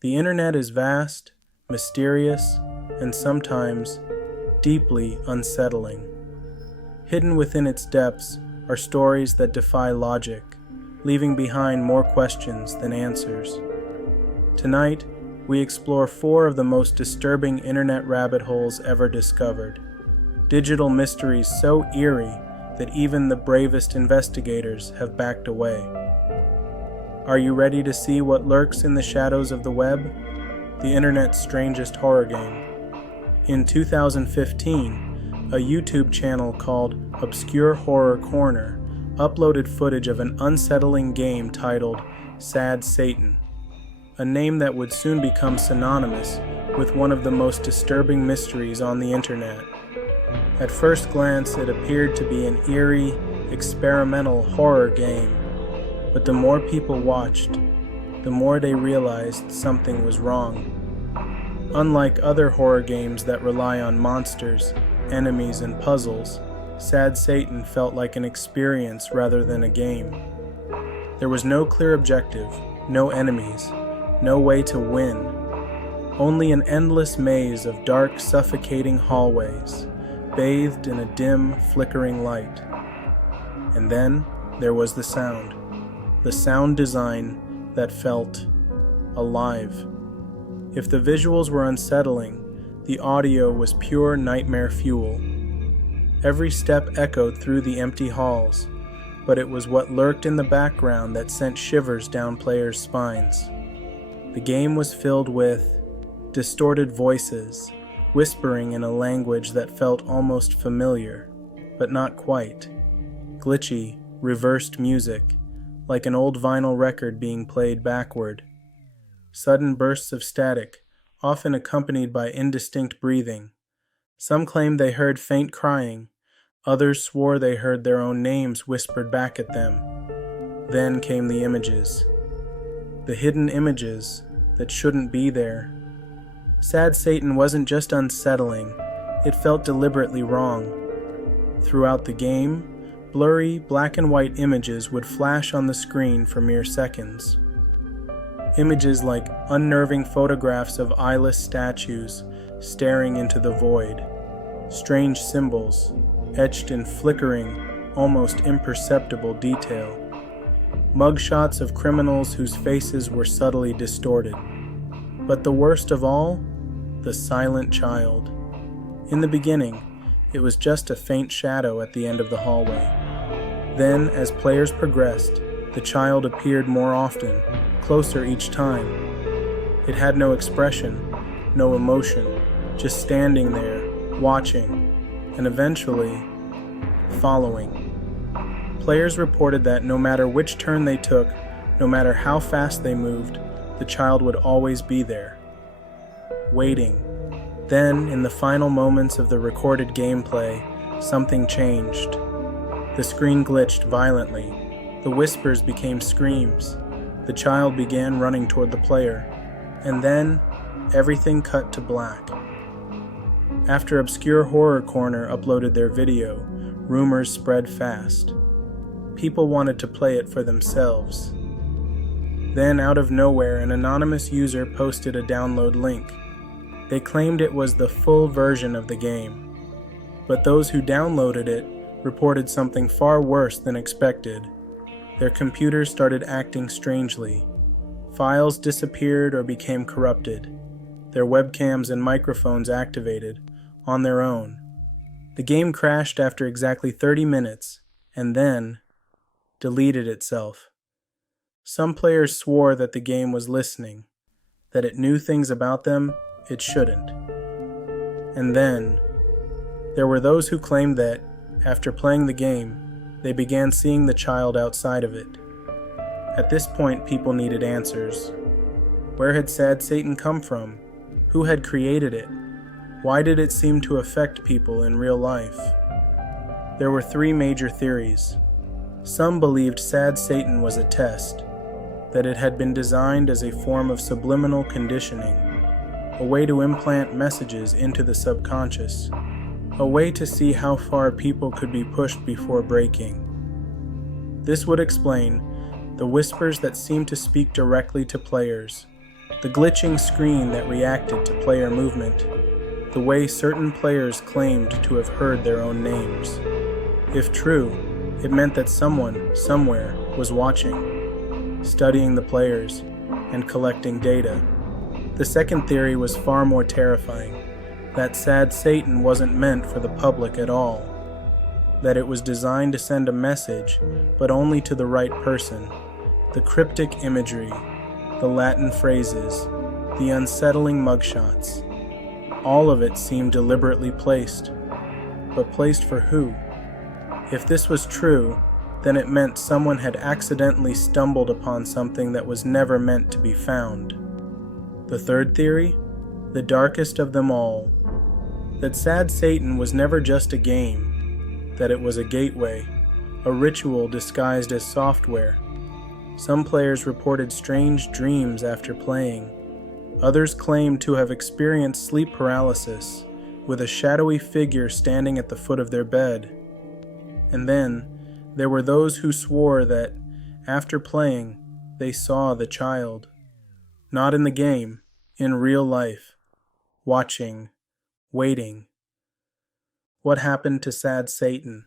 The internet is vast, mysterious, and sometimes deeply unsettling. Hidden within its depths are stories that defy logic, leaving behind more questions than answers. Tonight, we explore 4 of the most disturbing internet rabbit holes ever discovered. Digital mysteries so eerie that even the bravest investigators have backed away. Are you ready to see what lurks in the shadows of the web? The internet's strangest horror game. In 2015, a YouTube channel called Obscure Horror Corner uploaded footage of an unsettling game titled Sad Satan, a name that would soon become synonymous with one of the most disturbing mysteries on the internet. At first glance, it appeared to be an eerie, experimental horror game, but the more people watched, the more they realized something was wrong. Unlike other horror games that rely on monsters, enemies, and puzzles, Sad Satan felt like an experience rather than a game. There was no clear objective, no enemies, no way to win. Only an endless maze of dark, suffocating hallways, bathed in a dim, flickering light. And then there was the sound design that felt alive. If the visuals were unsettling, the audio was pure nightmare fuel. Every step echoed through the empty halls, but it was what lurked in the background that sent shivers down players' spines. The game was filled with distorted voices, whispering in a language that felt almost familiar, but not quite. Glitchy, reversed music, like an old vinyl record being played backward. Sudden bursts of static, often accompanied by indistinct breathing. Some claimed they heard faint crying, others swore they heard their own names whispered back at them. Then came the images. The hidden images that shouldn't be there. Sad Satan wasn't just unsettling, it felt deliberately wrong. Throughout the game, blurry, black and white images would flash on the screen for mere seconds. Images like unnerving photographs of eyeless statues staring into the void. Strange symbols, etched in flickering, almost imperceptible detail. Mugshots of criminals whose faces were subtly distorted. But the worst of all, the silent child. In the beginning, it was just a faint shadow at the end of the hallway. Then, as players progressed, the child appeared more often, closer each time. It had no expression, no emotion, just standing there, watching, and eventually, following. Players reported that no matter which turn they took, no matter how fast they moved, the child would always be there, waiting. Then, in the final moments of the recorded gameplay, something changed. The screen glitched violently. The whispers became screams. The child began running toward the player. And then, everything cut to black. After Obscure Horror Corner uploaded their video, rumors spread fast. People wanted to play it for themselves. Then, out of nowhere, an anonymous user posted a download link. They claimed it was the full version of the game. But those who downloaded it reported something far worse than expected. Their computers started acting strangely. Files disappeared or became corrupted. Their webcams and microphones activated, on their own. The game crashed after exactly 30 minutes, and then deleted itself. Some players swore that the game was listening, that it knew things about them it shouldn't. And then, there were those who claimed that, after playing the game, they began seeing the child outside of it. At this point, people needed answers. Where had Sad Satan come from? Who had created it? Why did it seem to affect people in real life? There were 3 major theories. Some believed Sad Satan was a test, that it had been designed as a form of subliminal conditioning, a way to implant messages into the subconscious, a way to see how far people could be pushed before breaking. This would explain the whispers that seemed to speak directly to players, The glitching screen that reacted to player movement, the way certain players claimed to have heard their own names. If true, it meant that someone, somewhere, was watching, studying the players, and collecting data. The second theory was far more terrifying, that Sad Satan wasn't meant for the public at all, that it was designed to send a message, but only to the right person. The cryptic imagery, the Latin phrases, the unsettling mugshots, all of it seemed deliberately placed. But placed for who? If this was true, then it meant someone had accidentally stumbled upon something that was never meant to be found. The third theory? The darkest of them all. That Sad Satan was never just a game, that it was a gateway, a ritual disguised as software. Some players reported strange dreams after playing. Others claimed to have experienced sleep paralysis, with a shadowy figure standing at the foot of their bed. And then, there were those who swore that, after playing, they saw the child. Not in the game, in real life. Watching, waiting. What happened to Sad Satan?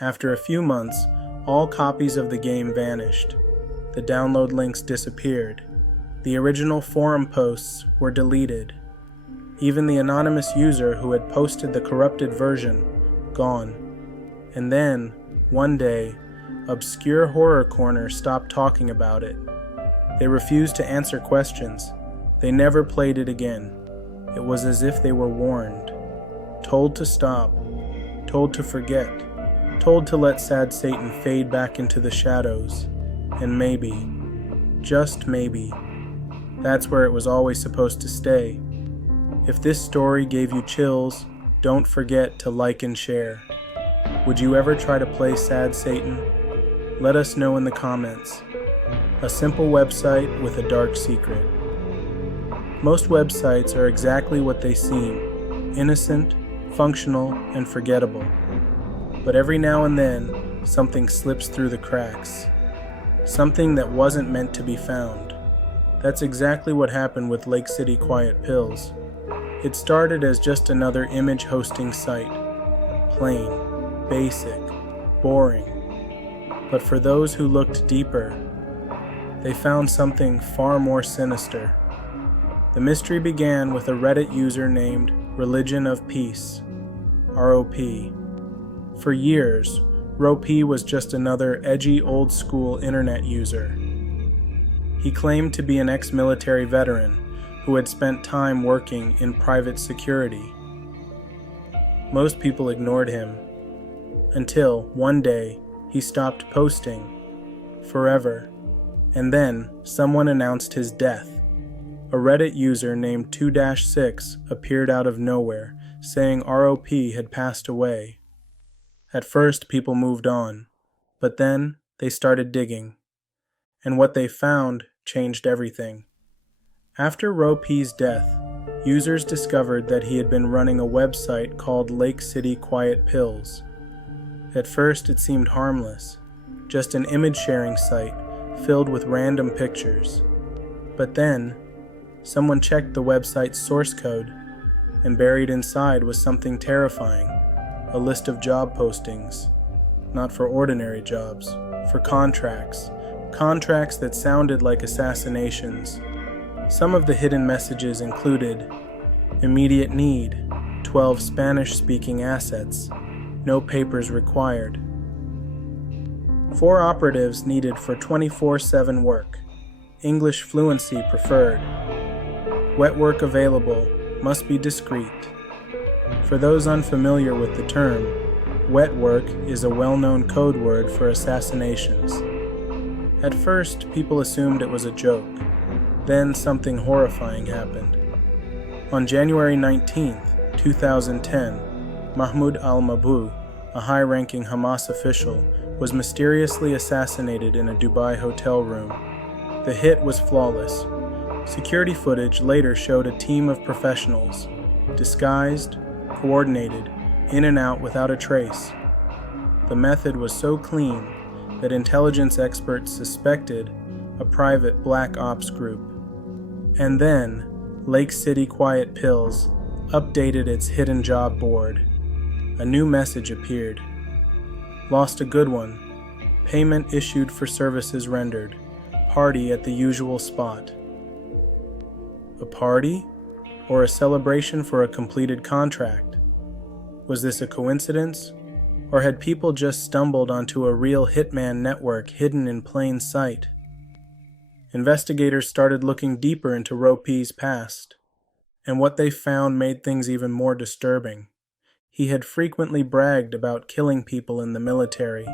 After a few months, all copies of the game vanished. The download links disappeared. The original forum posts were deleted. Even the anonymous user who had posted the corrupted version, gone. And then, one day, Obscure Horror Corner stopped talking about it. They refused to answer questions. They never played it again. It was as if they were warned. Told to stop. Told to forget. Told to let Sad Satan fade back into the shadows. And maybe, just maybe, that's where it was always supposed to stay. If this story gave you chills, don't forget to like and share. Would you ever try to play Sad Satan? Let us know in the comments. A simple website with a dark secret. Most websites are exactly what they seem, innocent, functional, and forgettable. But every now and then, something slips through the cracks. Something that wasn't meant to be found. That's exactly what happened with Lake City Quiet Pills. It started as just another image hosting site. Plain, basic, boring. But for those who looked deeper, they found something far more sinister. The mystery began with a Reddit user named Religion of Peace, ROP. For years, ROP was just another edgy old-school internet user. He claimed to be an ex-military veteran who had spent time working in private security. Most people ignored him, until one day he stopped posting, forever, and then someone announced his death. A Reddit user named 2-6 appeared out of nowhere, saying ROP had passed away. At first, people moved on, but then they started digging, and what they found changed everything. After ROP's death, users discovered that he had been running a website called Lake City Quiet Pills. At first, it seemed harmless, just an image-sharing site filled with random pictures. But then, someone checked the website's source code, and buried inside was something terrifying. A list of job postings, not for ordinary jobs, for contracts that sounded like assassinations. Some of the hidden messages included immediate need, 12 Spanish-speaking assets, no papers required. 4 operatives needed for 24/7 work, English fluency preferred. Wet work available, must be discreet. For those unfamiliar with the term, wet work is a well-known code word for assassinations. At first, people assumed it was a joke. Then something horrifying happened. On January 19, 2010, Mahmoud al-Mabhouh, a high-ranking Hamas official, was mysteriously assassinated in a Dubai hotel room. The hit was flawless. Security footage later showed a team of professionals, disguised, coordinated, in and out without a trace. The method was so clean that intelligence experts suspected a private black ops group. And then, Lake City Quiet Pills updated its hidden job board. A new message appeared. Lost a good one. Payment issued for services rendered. Party at the usual spot. A party? Or a celebration for a completed contract? Was this a coincidence? Or had people just stumbled onto a real hitman network hidden in plain sight? Investigators started looking deeper into Rope's past, and what they found made things even more disturbing. He had frequently bragged about killing people in the military.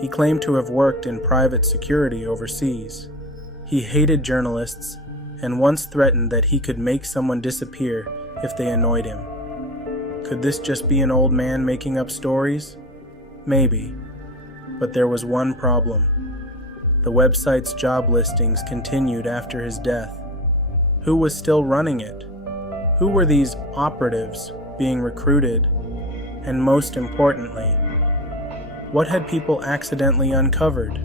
He claimed to have worked in private security overseas. He hated journalists and once threatened that he could make someone disappear if they annoyed him. Could this just be an old man making up stories? Maybe. But there was one problem. The website's job listings continued after his death. Who was still running it? Who were these operatives being recruited? And most importantly, what had people accidentally uncovered?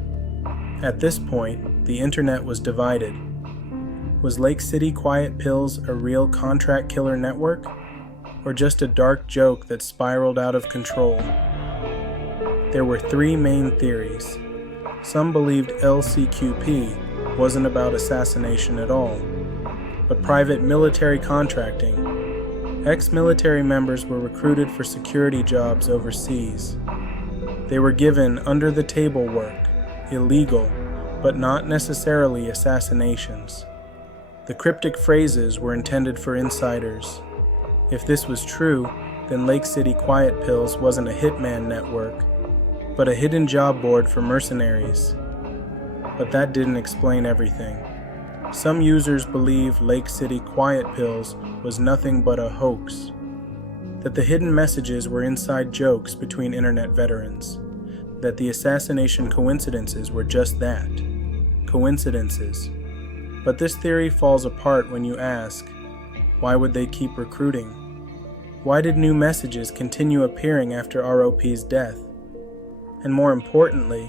At this point, the internet was divided. Was Lake City Quiet Pills a real contract killer network? Or just a dark joke that spiraled out of control? There were three main theories. Some believed LCQP wasn't about assassination at all, but private military contracting. Ex-military members were recruited for security jobs overseas. They were given under-the-table work, illegal, but not necessarily assassinations. The cryptic phrases were intended for insiders. If this was true, then Lake City Quiet Pills wasn't a hitman network, but a hidden job board for mercenaries. But that didn't explain everything. Some users believe Lake City Quiet Pills was nothing but a hoax, that the hidden messages were inside jokes between internet veterans, that the assassination coincidences were just that, coincidences. But this theory falls apart when you ask, why would they keep recruiting? Why did new messages continue appearing after ROP's death? And more importantly,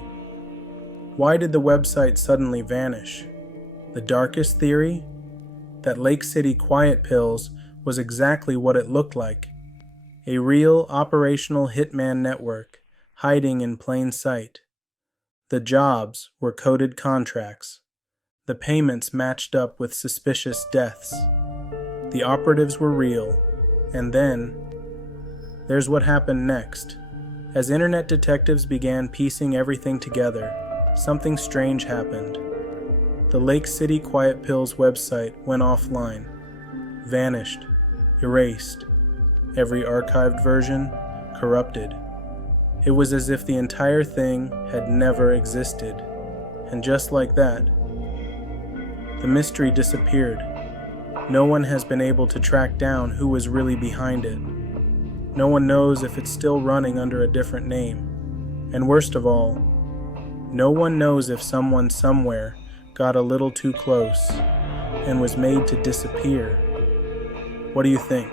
why did the website suddenly vanish? The darkest theory? That Lake City Quiet Pills was exactly what it looked like. A real operational hitman network hiding in plain sight. The jobs were coded contracts. The payments matched up with suspicious deaths. The operatives were real. And then, there's what happened next. As internet detectives began piecing everything together, something strange happened. The Lake City Quiet Pills website went offline, vanished, erased. Every archived version, corrupted. It was as if the entire thing had never existed. And just like that, the mystery disappeared. No one has been able to track down who was really behind it. No one knows if it's still running under a different name. And worst of all, no one knows if someone somewhere got a little too close and was made to disappear. What do you think?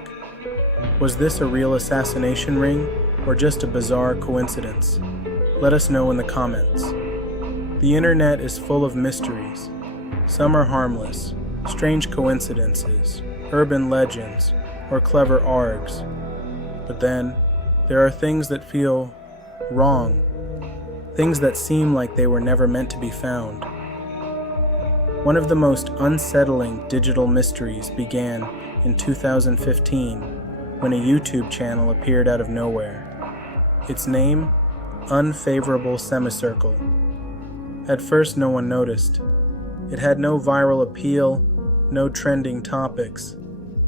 Was this a real assassination ring or just a bizarre coincidence? Let us know in the comments. The internet is full of mysteries. Some are harmless, strange coincidences, urban legends, or clever args. But then, there are things that feel wrong, things that seem like they were never meant to be found. One of the most unsettling digital mysteries began in 2015 when a YouTube channel appeared out of nowhere. Its name? Unfavorable Semicircle. At first no one noticed. It had no viral appeal, no trending topics.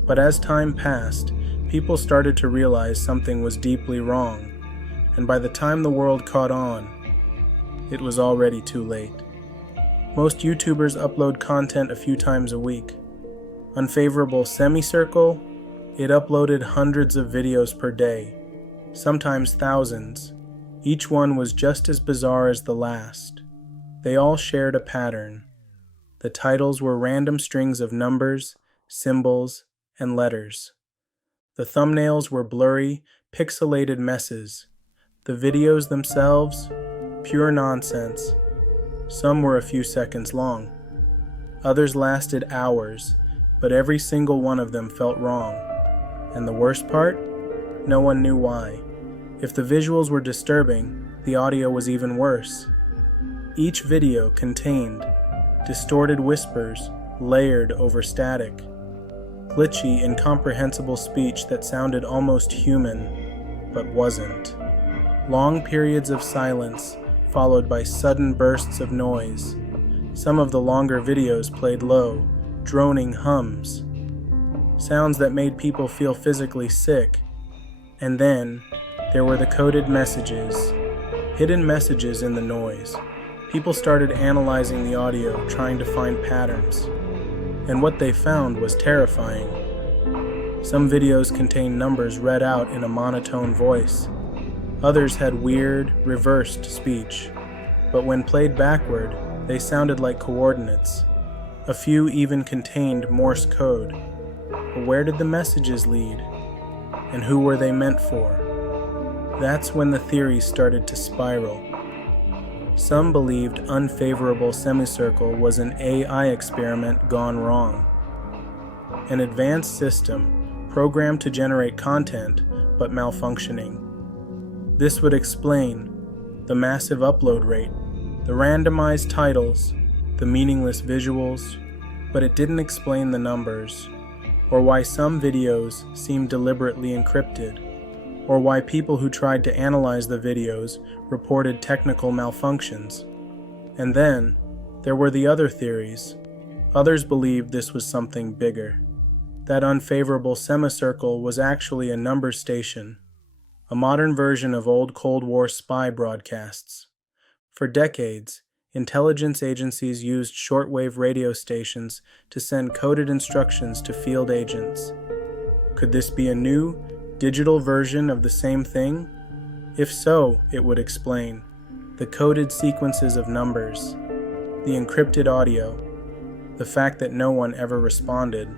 But as time passed, people started to realize something was deeply wrong. And by the time the world caught on, it was already too late. Most YouTubers upload content a few times a week. Unfavorable Semicircle? It uploaded hundreds of videos per day, sometimes thousands. Each one was just as bizarre as the last. They all shared a pattern. The titles were random strings of numbers, symbols, and letters. The thumbnails were blurry, pixelated messes. The videos themselves, pure nonsense. Some were a few seconds long. Others lasted hours, but every single one of them felt wrong. And the worst part? No one knew why. If the visuals were disturbing, the audio was even worse. Each video contained distorted whispers layered over static, glitchy, incomprehensible speech that sounded almost human, but wasn't. Long periods of silence, followed by sudden bursts of noise. Some of the longer videos played low, droning hums, sounds that made people feel physically sick. And then, there were the coded messages, hidden messages in the noise. People started analyzing the audio, trying to find patterns. And what they found was terrifying. Some videos contained numbers read out in a monotone voice. Others had weird, reversed speech. But when played backward, they sounded like coordinates. A few even contained Morse code. But where did the messages lead? And who were they meant for? That's when the theories started to spiral. Some believed Unfavorable Semicircle was an AI experiment gone wrong. An advanced system programmed to generate content but malfunctioning. This would explain the massive upload rate, the randomized titles, the meaningless visuals, but it didn't explain the numbers, or why some videos seemed deliberately encrypted, or why people who tried to analyze the videos reported technical malfunctions. And then, there were the other theories. Others believed this was something bigger. That Unfavorable Semicircle was actually a number station, a modern version of old Cold War spy broadcasts. For decades, intelligence agencies used shortwave radio stations to send coded instructions to field agents. Could this be a new, digital version of the same thing? If so, it would explain the coded sequences of numbers, the encrypted audio, the fact that no one ever responded.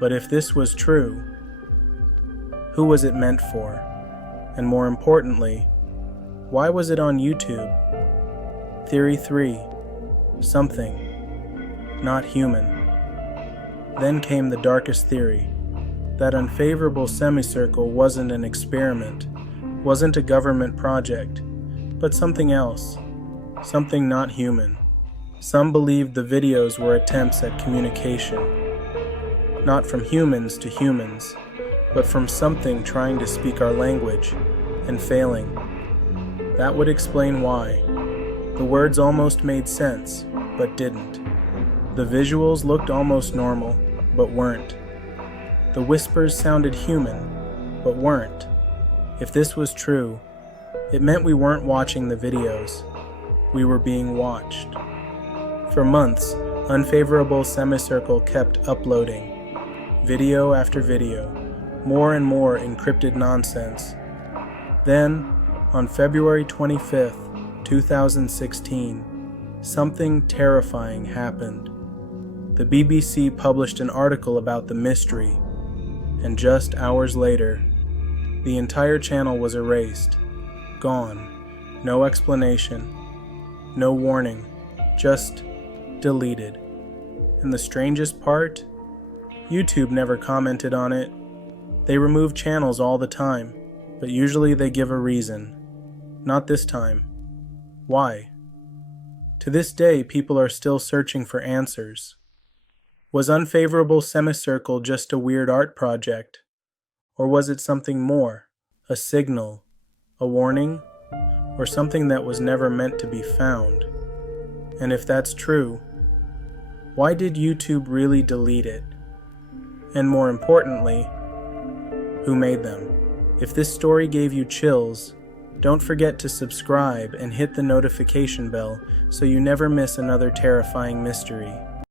But if this was true, who was it meant for? And more importantly, why was it on YouTube? Theory 3. Something not human. Then came the darkest theory. That Unfavorable Semicircle wasn't an experiment, wasn't a government project, but something else, something not human. Some believed the videos were attempts at communication, not from humans to humans, but from something trying to speak our language and failing. That would explain why. The words almost made sense, but didn't. The visuals looked almost normal, but weren't. The whispers sounded human, but weren't. If this was true, it meant we weren't watching the videos. We were being watched. For months, Unfavorable Semicircle kept uploading, video after video, more and more encrypted nonsense. Then, on February 25th, 2016, something terrifying happened. The BBC published an article about the mystery, and just hours later, the entire channel was erased, gone, no explanation, no warning, just deleted. And the strangest part? YouTube never commented on it. They remove channels all the time, but usually they give a reason. Not this time. Why? To this day, people are still searching for answers. Was Unfavorable Semicircle just a weird art project? Or was it something more? A signal? A warning? Or something that was never meant to be found? And if that's true, why did YouTube really delete it? And more importantly, who made them? If this story gave you chills, don't forget to subscribe and hit the notification bell so you never miss another terrifying mystery.